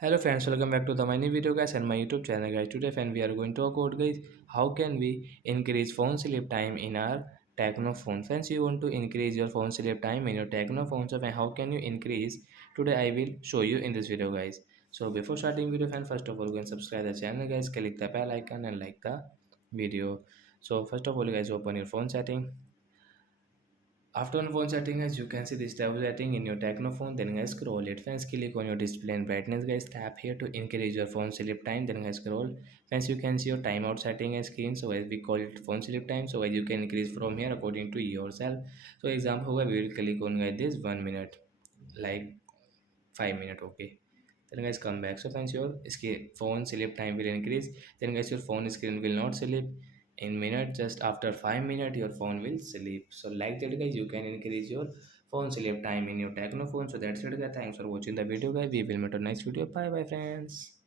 Hello friends, welcome back to the my new video guys and my YouTube channel guys. Today friend we are going to talk about guys how can we increase phone sleep time in our Tecno phone. Friends, you want to increase your phone sleep time in your Tecno phone, so how can you increase? Today I will show you in this video guys. So before starting video friend, first of all go and subscribe the channel guys, click the bell icon and like the video. So first of all guys, open your phone setting. After on phone setting guys, you can see this tab setting in your Tecno phone. Then guys scroll it. Friends, click on your display and brightness guys. Tap here to increase your phone sleep time. Then guys scroll. Friends, you can see your timeout setting and screen. So as we call it phone sleep time. So as you can increase from here according to yourself. So example guys, we will click on guys this 1 minute, like 5 minutes. Okay. Then guys come back. So friends, your phone sleep time will increase. Then guys your phone screen will not sleep in minute. Just after 5 minutes your phone will sleep. So like that guys, you can increase your phone sleep time in your Tecno phone. So that's it guys. Thanks for watching the video guys. We will meet on next video. Bye bye friends.